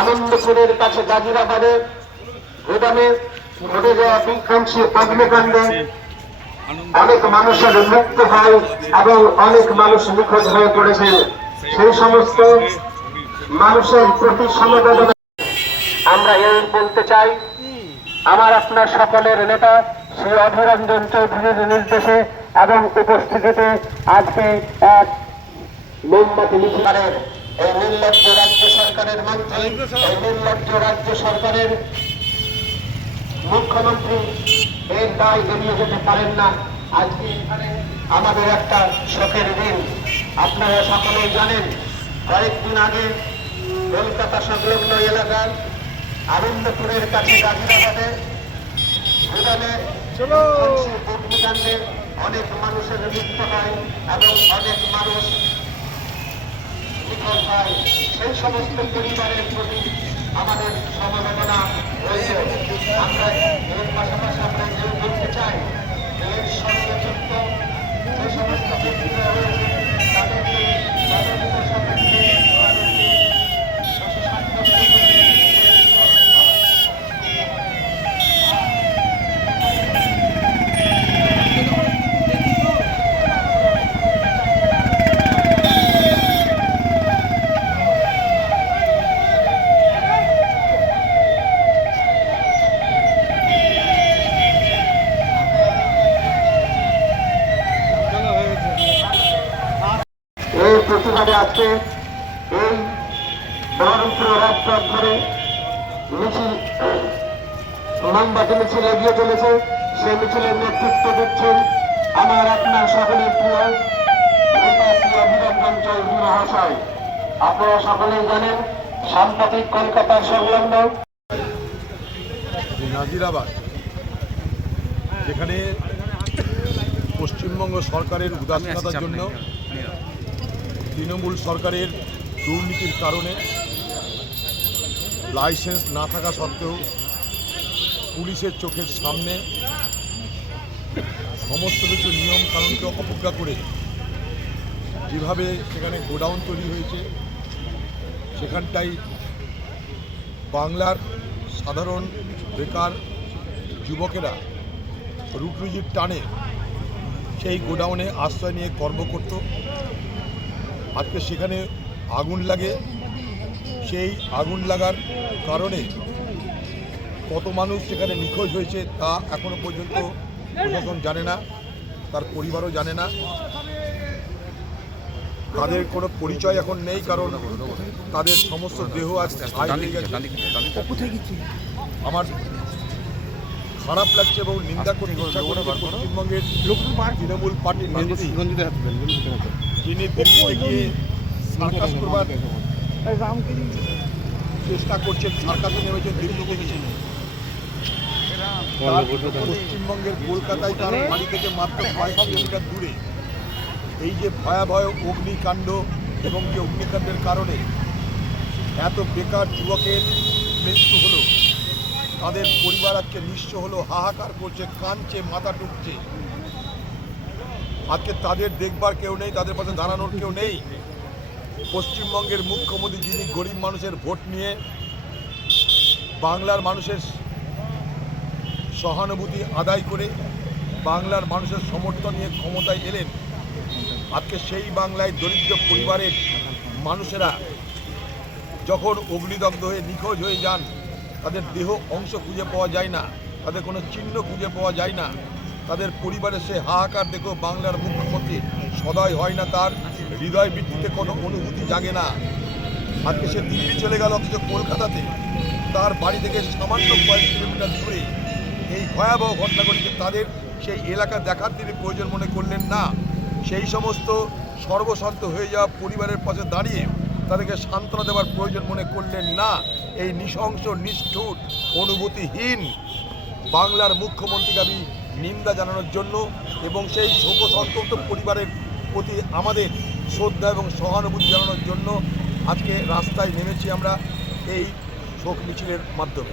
আনন্দপুরের কাছে গাজিরাবাদে গুদামে ঘটে যাওয়া বিধ্বংসী অগ্নিকাণ্ডে অনেক মানুষের মৃত্যু হয় এবং অনেক মানুষ নিখোঁজ হয়ে পড়েছেন সেই সমস্ত মানুষের প্রতি সমবেদনা। আমরা এই বলতে চাই, আমার আপনার সকলের নেতা শ্রী অধীরঞ্জন চৌধুরীর নির্দেশে এবং উপস্থিতিতে আজকে এক মোমবাতি মিছিলের এই নির্লজ্জ রাজ্য সরকারের মন্ত্রী এই নির্লজ্জ রাজ্য সরকারের মুখ্যমন্ত্রী এর দায় এড়িয়ে যেতে পারেন না। আজকে এখানে আমাদের একটা শোকের দিন। আপনারা সকলেই জানেন কয়েকদিন আগে কলকাতা সংলগ্ন এলাকার আনন্দপুরের কাছে গাজিরাবাদে গুদামে অগ্নিকাণ্ডে অনেক মানুষের মৃত্যু হয় এবং অনেক মানুষ হয় সেই সমস্ত পরিবারের প্রতি আমাদের সমবেদনা রয়েছে আমরা এর পাশাপাশি আমরা এও বলতে চাই যে এর সঙ্গে যুক্ত যে সমস্ত ব্যক্তিরা রয়েছে তাদেরকে তদন্ত সাপেক্ষে তাদেরকে সুশান্ত করে প্রতিবাদে আজকে এই বহরমপুর রাজপথ ধরে মিছিল মোমবাতি মিছিল এগিয়ে চলেছে। সেই মিছিলের নেতৃত্ব দিচ্ছেন আমার আপনার সকলের প্রিয় অভিনন্দন চৌধুরী মহাশয়। আপনারা সকলেই জানেন সাম্প্রতিক কলকাতার সংলগ্ন নাজিরাবাদ যেখানে পশ্চিমবঙ্গ সরকারের উদাসীনতার জন্য তৃণমূল সরকারের দুর্নীতির কারণে লাইসেন্স না থাকা সত্ত্বেও পুলিশের চোখের সামনে সমস্ত কিছু নিয়ম কানুনকে অবজ্ঞা করে যেভাবে সেখানে গোডাউন তৈরি হয়েছে, সেখানটাই বাংলার সাধারণ বেকার যুবকেরা রুটরুজির টানে সেই গোডাউনে আশ্রয় নিয়ে কর্ম করত। আজকে সেখানে আগুন লাগে। সেই আগুন লাগার কারণে কত মানুষ সেখানে নিখোঁজ হয়েছে তা এখনও পর্যন্ত প্রশাসন জানে না, তার পরিবারও জানে না। তাদের কোনো পরিচয় এখন নেই, কারণ তাদের সমস্ত দেহ আজ আমার খারাপ লাগছে এবং নিন্দা করে পশ্চিমবঙ্গের তৃণমূল পার্টির নেত্রী। দিল্লিতে গিয়ে সার্কাস করবার চেষ্টা করছেন সার্কাসে নেমেছেন দিল্লিতে গিয়ে। পশ্চিমবঙ্গের কলকাতায় তার বাড়ি থেকে মাত্র কয়েক কিলোমিটার দূরে। এই যে ভয়াবহ অগ্নিকাণ্ড এবং যে অগ্নিকাণ্ডের কারণে এত বেকার যুবকের মৃত্যু হলো তাদের পরিবার আজকে নিঃস্ব হলো হাহাকার করছে কাঁদছে মাথা টুকছে। আজকে তাদের দেখবার কেউ নেই, তাদের পাশে দাঁড়ানোর কেউ নেই। পশ্চিমবঙ্গের মুখ্যমন্ত্রী যিনি গরিব মানুষের ভোট নিয়ে বাংলার মানুষের সহানুভূতি আদায় করে বাংলার মানুষের সমর্থন নিয়ে ক্ষমতায় এলেন, আজকে সেই বাংলায় দরিদ্র পরিবারের মানুষেরা যখন অগ্নিদগ্ধ হয়ে নিখোঁজ হয়ে যান, তাদের দেহ অংশ খুঁজে পাওয়া যায় না, তাদের কোনো চিহ্ন খুঁজে পাওয়া যায় না। তাদের পরিবারের সে হাহাকার দেখেও বাংলার মুখ্যমন্ত্রী সদয় হয় না তার। হৃদয় বৃদ্ধিতে কোনো অনুভূতি জাগে না। আজকে সে দিল্লি চলে গেল অথচ কলকাতাতে। তার বাড়ি থেকে সামান্য কয়েক কিলোমিটার দূরে। এই ভয়াবহ ঘটনা ঘটেছে তাদের সেই এলাকা দেখার তিনি প্রয়োজন মনে করলেন না। সেই সমস্ত সর্বশান্ত হয়ে যাওয়া পরিবারের পাশে দাঁড়িয়ে তাদেরকে সান্ত্বনা দেওয়ার প্রয়োজন মনে করলেন না। এই নৃশংস, নিষ্ঠুর, অনুভূতিহীন বাংলার মুখ্যমন্ত্রীকে আমি নিন্দা জানানোর জন্য এবং সেই শোক সন্তপ্ত পরিবারের প্রতি আমাদের শ্রদ্ধা এবং সহানুভূতি জানানোর জন্য আজকে রাস্তায় নেমেছি আমরা এই শোক মিছিলের মাধ্যমে।